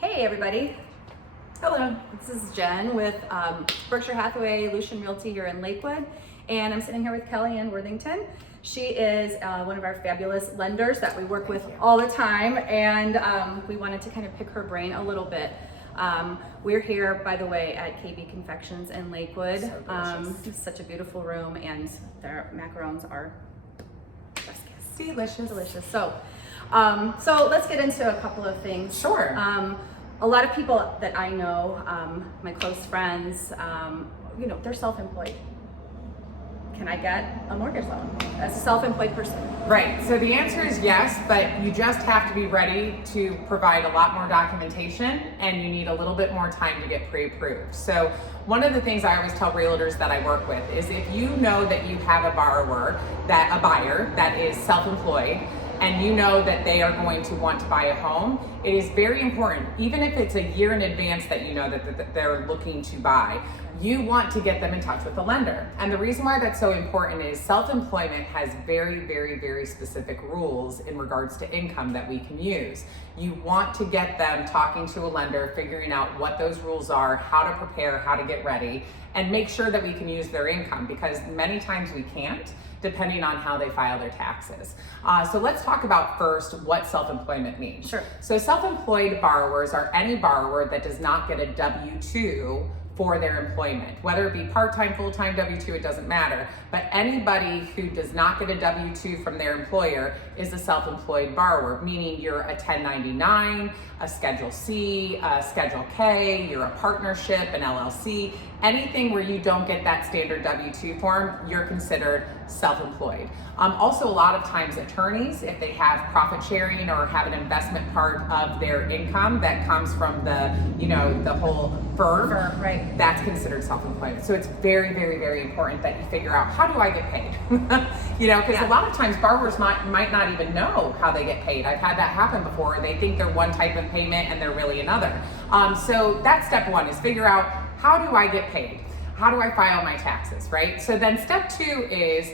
Hey everybody. Hello, this is Jen with Berkshire Hathaway Lucian Realty here in Lakewood, and I'm sitting here with Kelly Ann Worthington. She is one of our fabulous lenders that we work with all the time, and we wanted to kind of pick her brain a little bit. We're here, by the way, at KB Confections in Lakewood. It's such a beautiful room, and their macarons are just delicious. So let's get into a couple of things. Sure. A lot of people that I know, my close friends, they're self-employed. Can I get a mortgage loan as a self-employed person? Right, so the answer is yes, but you just have to be ready to provide a lot more documentation, and you need a little bit more time to get pre-approved. So one of the things I always tell realtors that I work with is if you know that you have a buyer that is self-employed, and you know that they are going to want to buy a home, it is very important, even if it's a year in advance that you know that they're looking to buy, you want to get them in touch with the lender. And the reason why that's so important is self-employment has very specific rules in regards to income that we can use. You want to get them talking to a lender, figuring out what those rules are, how to prepare, how to get ready, and make sure that we can use their income, because many times we can't, depending on how they file their taxes. So let's talk about first what self-employment means. Sure. So self-employed borrowers are any borrower that does not get a W-2 for their employment, whether it be part-time, full-time, W-2, it doesn't matter. But anybody who does not get a W-2 from their employer is a self-employed borrower, meaning you're a 1099, a Schedule C, a Schedule K, you're a partnership, an LLC, anything where you don't get that standard W-2 form, you're considered self-employed. Also, a lot of times attorneys, if they have profit sharing or have an investment part of their income that comes from the whole firm, right, that's considered self-employment. So it's very important that you figure out, how do I get paid? Because a lot of times borrowers might not even know how they get paid. I've had that happen before. They think they're one type of payment and they're really another. So that's step one, is figure out, how do I get paid? How do I file my taxes, right? So then step two is,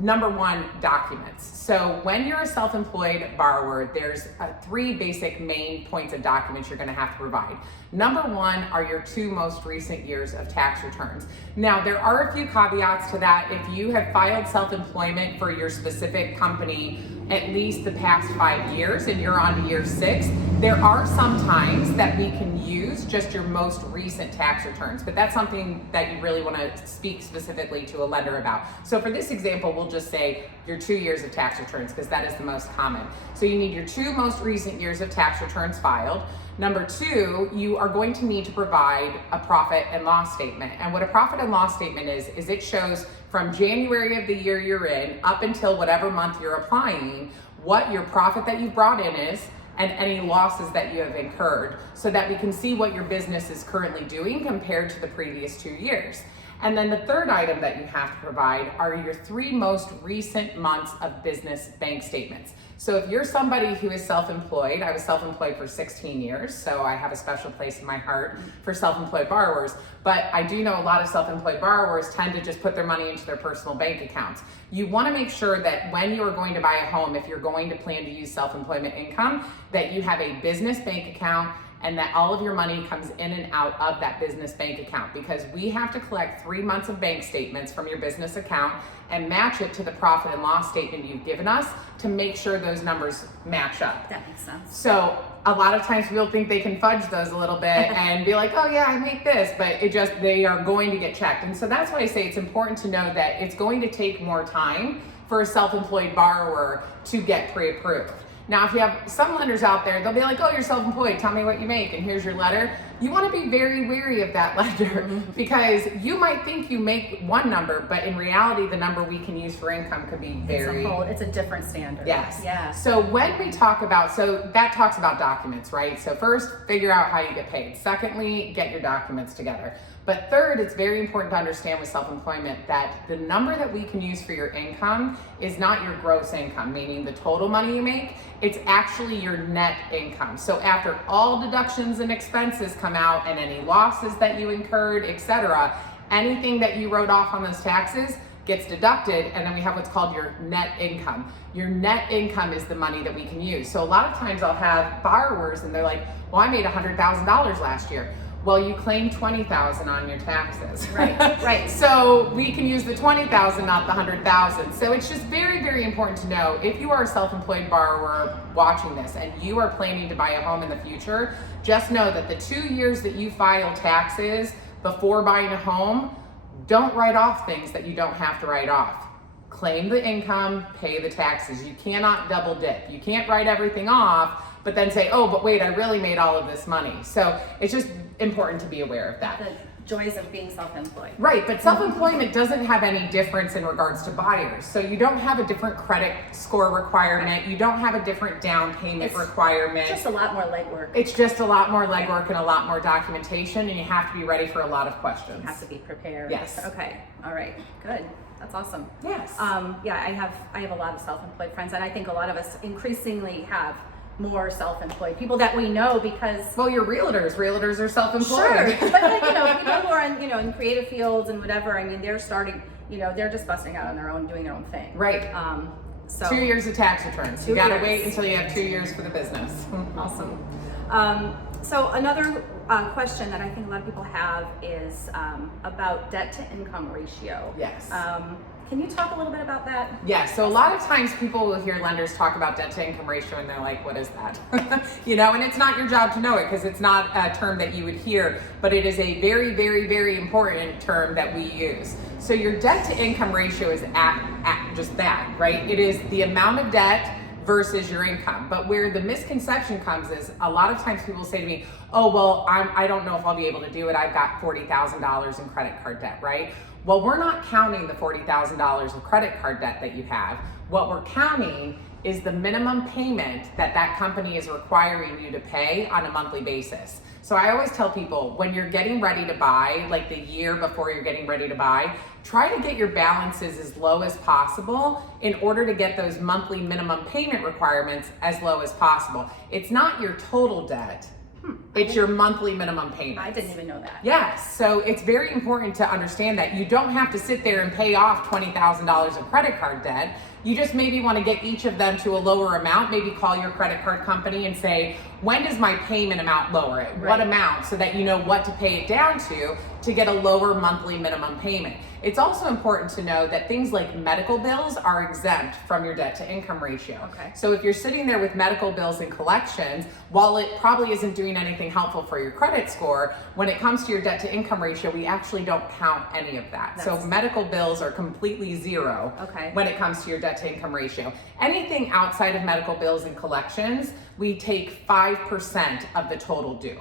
number one, documents. So when you're a self-employed borrower, there's three basic main points of documents you're gonna have to provide. Number one are your 2 most recent years of tax returns. Now, there are a few caveats to that. If you have filed self-employment for your specific company at least the past 5 years and you're on to year 6, there are some times that we can use just your most recent tax returns, but that's something that you really want to speak specifically to a lender about. So for this example, we'll just say your 2 years of tax returns, because that is the most common. So you need your 2 most recent years of tax returns filed. Number 2, you are going to need to provide a profit and loss statement. And what a profit and loss statement is it shows from January of the year you're in up until whatever month you're applying, what your profit that you brought in is, and any losses that you have incurred, so that we can see what your business is currently doing compared to the previous 2 years. And then the third item that you have to provide are your 3 most recent months of business bank statements. So if you're somebody who is self-employed, I was self-employed for 16 years, so I have a special place in my heart for self-employed borrowers, but I do know a lot of self-employed borrowers tend to just put their money into their personal bank accounts. You want to make sure that when you are going to buy a home, if you're going to plan to use self-employment income, that you have a business bank account and that all of your money comes in and out of that business bank account, because we have to collect 3 months of bank statements from your business account and match it to the profit and loss statement you've given us to make sure those numbers match up. That makes sense. So a lot of times people think they can fudge those a little bit and be like, oh yeah, I make this, but they are going to get checked. And so that's why I say it's important to know that it's going to take more time for a self-employed borrower to get pre-approved. Now, if you have some lenders out there, they'll be like, oh, you're self-employed, tell me what you make, and here's your letter. You want to be very wary of that lender, because you might think you make one number, but in reality, the number we can use for income could be it's a different standard. Yes. Yeah. So when we talk about, so that talks about documents, right? So first, figure out how you get paid. Secondly, get your documents together. But third, it's very important to understand with self-employment that the number that we can use for your income is not your gross income, meaning the total money you make, it's actually your net income. So after all deductions and expenses come out and any losses that you incurred, etc., anything that you wrote off on those taxes, gets deducted, and then we have what's called your net income. Your net income is the money that we can use. So a lot of times I'll have borrowers and they're like, well, I made $100,000 last year. Well, you claim $20,000 on your taxes. Right, right. So we can use the $20,000, not the $100,000. So it's just very, very important to know, if you are a self-employed borrower watching this and you are planning to buy a home in the future, just know that the 2 years that you file taxes before buying a home, don't write off things that you don't have to write off. Claim the income, pay the taxes. You cannot double dip. You can't write everything off, but then say, oh, but wait, I really made all of this money. So it's just important to be aware of that. The joys of being self-employed. Right, but self-employment doesn't have any difference in regards to buyers. So you don't have a different credit score requirement. You don't have a different down payment requirement. Just a lot more legwork. It's just a lot more legwork and a lot more documentation, and you have to be ready for a lot of questions. You have to be prepared. Yes. Okay. All right. Good. That's awesome. Yes. Yeah, I have a lot of self-employed friends, and I think a lot of us increasingly have more self-employed people that we know because. Well, you're realtors. Realtors are self-employed. Sure, but like, people who are in creative fields and whatever. I mean, they're starting. They're just busting out on their own, doing their own thing. Right. So 2 years of tax returns. You got to wait until you have 2 years for the business. Awesome. So another question that I think a lot of people have is about debt to income ratio. Yes. Can you talk a little bit about that? Yeah, so a lot of times people will hear lenders talk about debt to income ratio and they're like, what is that? And it's not your job to know it because it's not a term that you would hear, but it is a very, very, very important term that we use. So your debt to income ratio is at just that, right? It is the amount of debt versus your income. But where the misconception comes is a lot of times people say to me, oh, well, I don't know if I'll be able to do it. I've got $40,000 in credit card debt, right? Well, we're not counting the $40,000 of credit card debt that you have. What we're counting is the minimum payment that company is requiring you to pay on a monthly basis. So I always tell people, when you're getting ready to buy, like the year before you're getting ready to buy, try to get your balances as low as possible in order to get those monthly minimum payment requirements as low as possible. It's not your total debt. It's your monthly minimum payment. I didn't even know that. Yes, so it's very important to understand that you don't have to sit there and pay off $20,000 of credit card debt. You just maybe want to get each of them to a lower amount. Maybe call your credit card company and say, when does my payment amount lower? At what amount? So that you know what to pay it down to get a lower monthly minimum payment. It's also important to know that things like medical bills are exempt from your debt to income ratio. Okay. So if you're sitting there with medical bills and collections, while it probably isn't doing anything helpful for your credit score, when it comes to your debt to income ratio, we actually don't count any of that. So medical bills are completely zero when it comes to your debt to income ratio. Anything outside of medical bills and collections, we take 5% of the total due.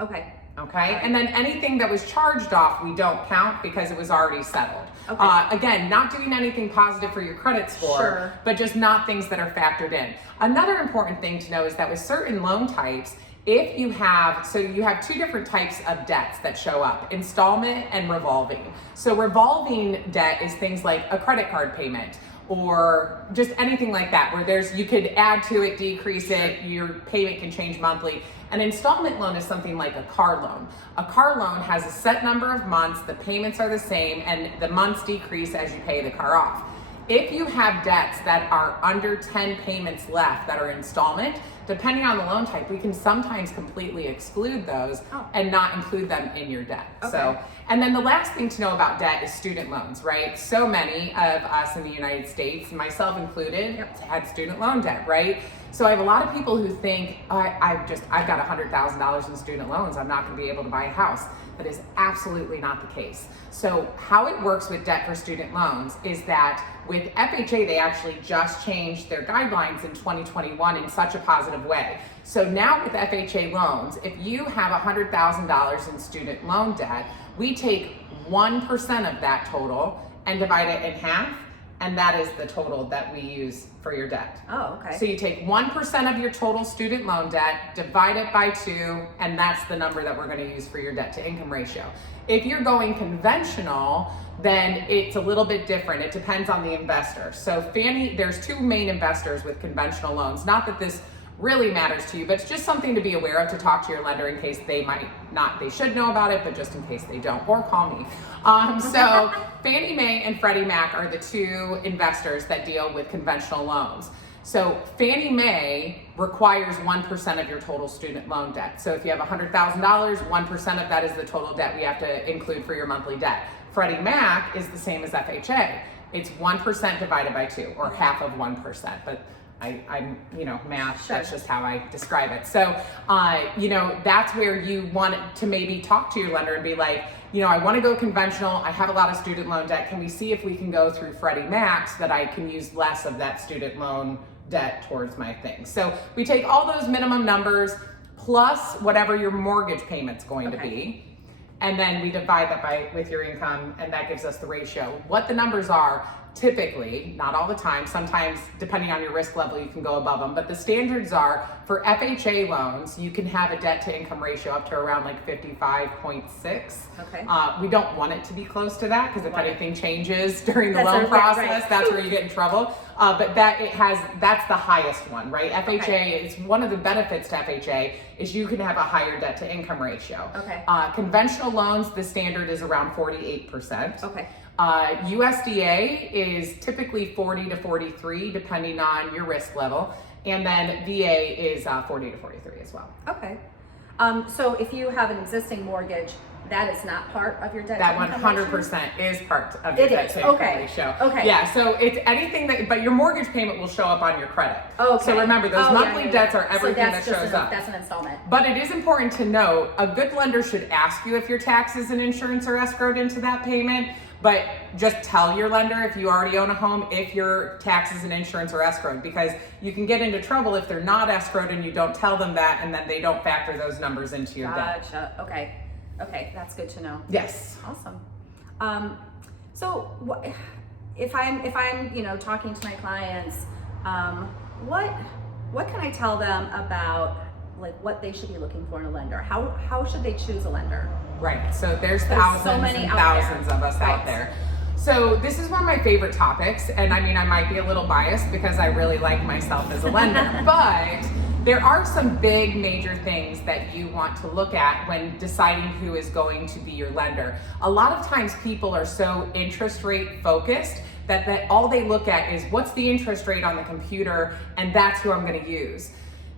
Okay. Okay, and then anything that was charged off, we don't count because it was already settled. Okay. Again, not doing anything positive for your credit score, but just not things that are factored in. Another important thing to know is that with certain loan types, if you have, so you have two different types of debts that show up, installment and revolving. So revolving debt is things like a credit card payment or just anything like that, where you could add to it, decrease it, your payment can change monthly. An installment loan is something like a car loan. A car loan has a set number of months, the payments are the same, and the months decrease as you pay the car off. If you have debts that are under 10 payments left that are installment, depending on the loan type, we can sometimes completely exclude those and not include them in your debt. So, and then the last thing to know about debt is student loans, right? So many of us in the United States, myself included, had student loan debt, right? So I have a lot of people who think, I've got $100,000 in student loans, I'm not gonna be able to buy a house. That is absolutely not the case. So how it works with debt for student loans is that with FHA, they actually just changed their guidelines in 2021 in such a positive way. So now with FHA loans, if you have $100,000 in student loan debt, we take 1% of that total and divide it in half, and that is the total that we use for your debt. Oh, okay. So you take 1% of your total student loan debt, divide it by 2, and that's the number that we're going to use for your debt to income ratio. If you're going conventional, then it's a little bit different. It depends on the investor. So there's two main investors with conventional loans. Not that this really matters to you, but it's just something to be aware of, to talk to your lender in case they should know about it, but just in case they don't, or call me. So Fannie Mae and Freddie Mac are the two investors that deal with conventional loans. So Fannie Mae requires 1% of your total student loan debt. So if you have $100,000, 1% of that is the total debt we have to include for your monthly debt. Freddie Mac is the same as FHA. It's 1% divided by 2, or half of 1%. But I'm math, Sure. That's just how I describe it. So, that's where you want to maybe talk to your lender and be like, I want to go conventional. I have a lot of student loan debt. Can we see if we can go through Freddie Mac so that I can use less of that student loan debt towards my thing? So we take all those minimum numbers plus whatever your mortgage payment's going to be, and then we divide that with your income, and that gives us the ratio. What the numbers are, typically, not all the time, sometimes depending on your risk level you can go above them, but the standards are for FHA loans, you can have a debt to income ratio up to around like 55.6. Okay. We don't want it to be close to that, because if anything changes during the That's loan right, process, right. that's where you get in trouble. But that's the highest one, right? FHA is one of the benefits to FHA is you can have a higher debt to income ratio. Okay. Conventional loans, the standard is around 48%. Okay. USDA is typically 40 to 43, depending on your risk level. And then VA is 40 to 43 as well. Okay. So if you have an existing mortgage, that is not part of your debt. That to income 100% is part of your It debt is, to income okay, ratio. okay. Yeah, so it's anything but your mortgage payment will show up on your credit. Okay. So remember, those Oh, monthly yeah. debts are So everything that that's just shows up. That's an installment. But it is important to note, a good lender should ask you if your taxes and insurance are escrowed into that payment, but just tell your lender if you already own a home if your taxes and insurance are escrowed, because you can get into trouble if they're not escrowed and you don't tell them that, and then they don't factor those numbers into your debt. Gotcha. Okay, that's good to know. Yes. Awesome. So if I'm talking to my clients, what can I tell them about like what they should be looking for in a lender? How should they choose a lender? Right. So there's thousands so many and out thousands there. of us out Right. there. So this is one of my favorite topics, and I mean, I might be a little biased because I really like myself as a lender, but there are some big major things that you want to look at when deciding who is going to be your lender. A lot of times people are so interest rate focused that all they look at is what's the interest rate on the computer, and that's who I'm going to use.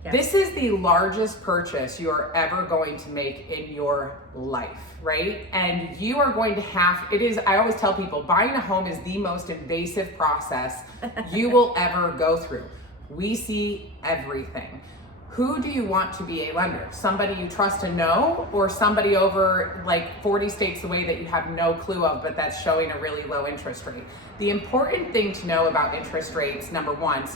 Yes. This is the largest purchase you are ever going to make in your life, right? And you are going to I always tell people, buying a home is the most invasive process you will ever go through. We see everything. Who do you want to be a lender? Somebody you trust and know, or somebody over like 40 states away that you have no clue of, but that's showing a really low interest rate? The important thing to know about interest rates, number one,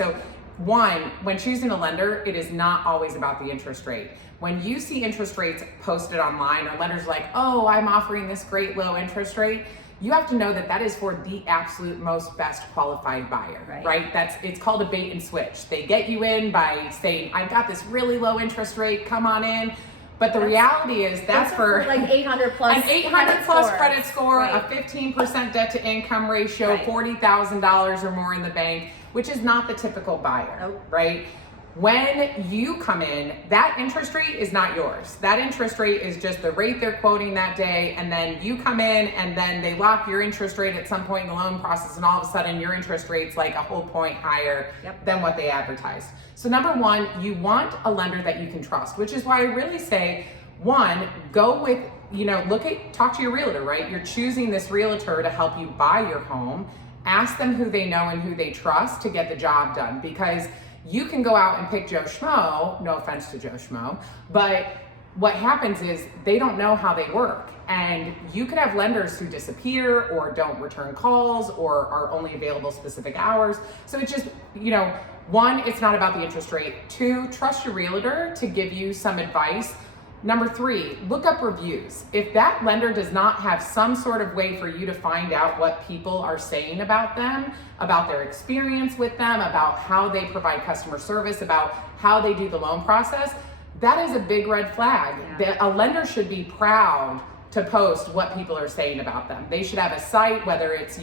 when choosing a lender, it is not always about the interest rate. When you see interest rates posted online, or lenders like, oh, I'm offering this great low interest rate, you have to know that is for the absolute most best qualified buyer, right? It's called a bait and switch. They get you in by saying, I've got this really low interest rate, come on in. But the reality is that's for like 800 plus an 800 plus credit score, right. a 15% debt to income ratio, Right. $40,000 or more in the bank, which is not the typical buyer, Nope. right? When you come in, that interest rate is not yours. That interest rate is just the rate they're quoting that day, and then you come in and then they lock your interest rate at some point in the loan process, and all of a sudden your interest rate's like a whole point higher than what they advertised. So number one, you want a lender that you can trust, which is why I really say, one, go with, talk to your realtor, right? You're choosing this realtor to help you buy your home. Ask them who they know and who they trust to get the job done, because you can go out and pick Joe Schmo, no offense to Joe Schmo, but what happens is they don't know how they work. And you could have lenders who disappear or don't return calls or are only available specific hours. So it's just, one, it's not about the interest rate. Two, trust your realtor to give you some advice. Number three, look up reviews. If that lender does not have some sort of way for you to find out what people are saying about them, about their experience with them, about how they provide customer service, about how they do the loan process, that is a big red flag. Yeah. A lender should be proud to post what people are saying about them. They should have a site, whether it's,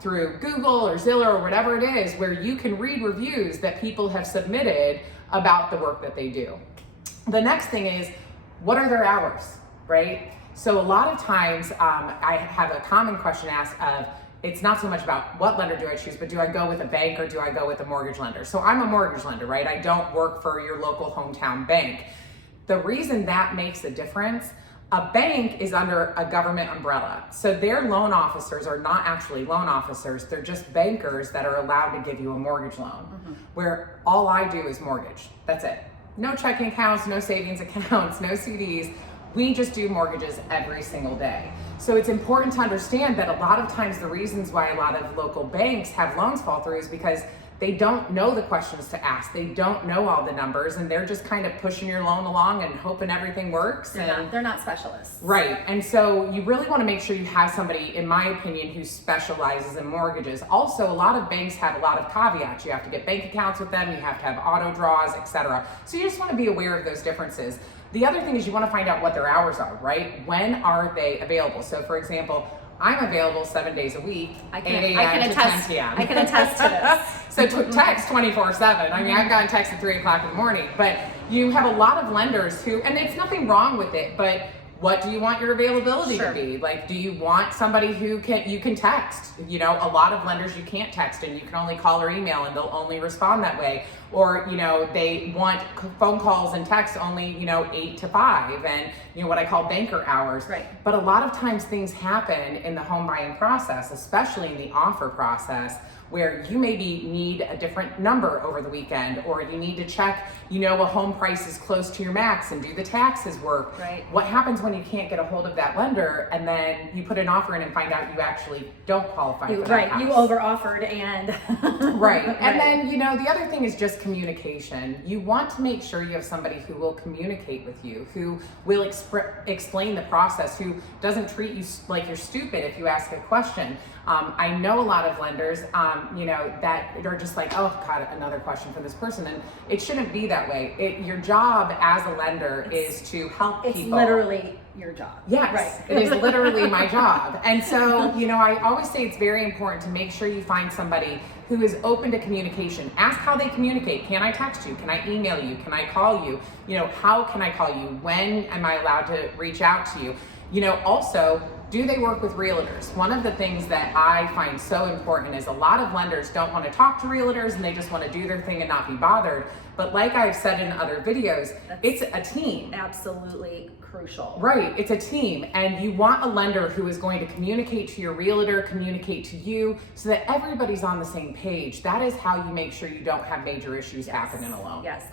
through Google or Zillow or whatever it is, where you can read reviews that people have submitted about the work that they do. The next thing is, what are their hours, right? So a lot of times I have a common question asked of, it's not so much about what lender do I choose, but do I go with a bank or do I go with a mortgage lender? So I'm a mortgage lender, right? I don't work for your local hometown bank. The reason that makes a difference, a bank is under a government umbrella. So their loan officers are not actually loan officers. They're just bankers that are allowed to give you a mortgage loan, where all I do is mortgage. That's it. No checking accounts, no savings accounts, no CDs. We just do mortgages every single day. So it's important to understand that a lot of times the reasons why a lot of local banks have loans fall through is because they don't know the questions to ask. They don't know all the numbers, and they're just kind of pushing your loan along and hoping everything works. They're not specialists. Right. And so you really want to make sure you have somebody, in my opinion, who specializes in mortgages. Also, a lot of banks have a lot of caveats. You have to get bank accounts with them, you have to have auto draws, etc. So you just want to be aware of those differences. The other thing is you want to find out what their hours are, right? When are they available? So for example, I'm available 7 days a week, 8 a.m. to 10 p.m. I can attest to this. So text 24/7. I mean, I've gotten text at 3 o'clock in the morning, but you have a lot of lenders who, and it's nothing wrong with it, but what do you want your availability to be? Like, do you want somebody who you can text? You know, a lot of lenders you can't text and you can only call or email and they'll only respond that way. Or, you know, they want phone calls and texts only, 8 to 5 and, what I call banker hours. Right. But a lot of times things happen in the home buying process, especially in the offer process, where you maybe need a different number over the weekend, or you need to check, a home price is close to your max and do the taxes work. Right. What happens when you can't get a hold of that lender and then you put an offer in and find out you actually don't qualify for that Right, house? you over offered and... Right, and then, the other thing is just communication. You want to make sure you have somebody who will communicate with you, who will explain the process, who doesn't treat you like you're stupid if you ask a question. I know a lot of lenders, that are just like, oh God, another question from this person. And it shouldn't be that way. Your job as a lender is to help people. It's literally your job. Yes, right. It is literally my job. And so, I always say it's very important to make sure you find somebody who is open to communication. Ask how they communicate. Can I text you? Can I email you? Can I call you? How can I call you? When am I allowed to reach out to you? Also, do they work with realtors? One of the things that I find so important is a lot of lenders don't want to talk to realtors and they just want to do their thing and not be bothered. But like I've said in other videos, it's a team. Absolutely crucial. Right, it's a team. And you want a lender who is going to communicate to your realtor, communicate to you, so that everybody's on the same page. That is how you make sure you don't have major issues happen in a loan. Yes,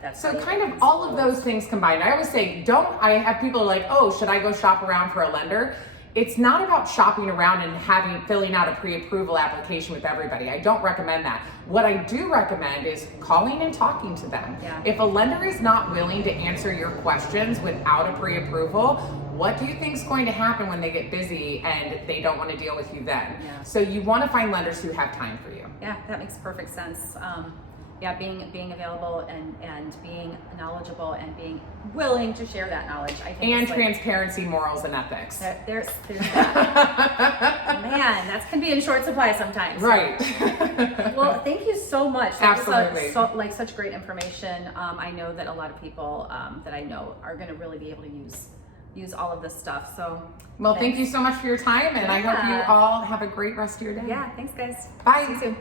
that's so kind of all of those things combined. I always say, I have people like, oh, should I go shop around for a lender? It's not about shopping around and filling out a pre-approval application with everybody. I don't recommend that. What I do recommend is calling and talking to them. Yeah. If a lender is not willing to answer your questions without a pre-approval, what do you think is going to happen when they get busy and they don't want to deal with you then? Yeah. So you want to find lenders who have time for you. Yeah, that makes perfect sense. Being available and being knowledgeable and being willing to share that knowledge. I think and transparency, morals, and ethics. There's that. Man, that can be in short supply sometimes. Right. Well, thank you so much. That Absolutely. was such great information. I know that a lot of people that I know are going to really be able to use all of this stuff. So, well, thank you so much for your time, and I hope you all have a great rest of your day. Yeah, thanks, guys. Bye. See you soon.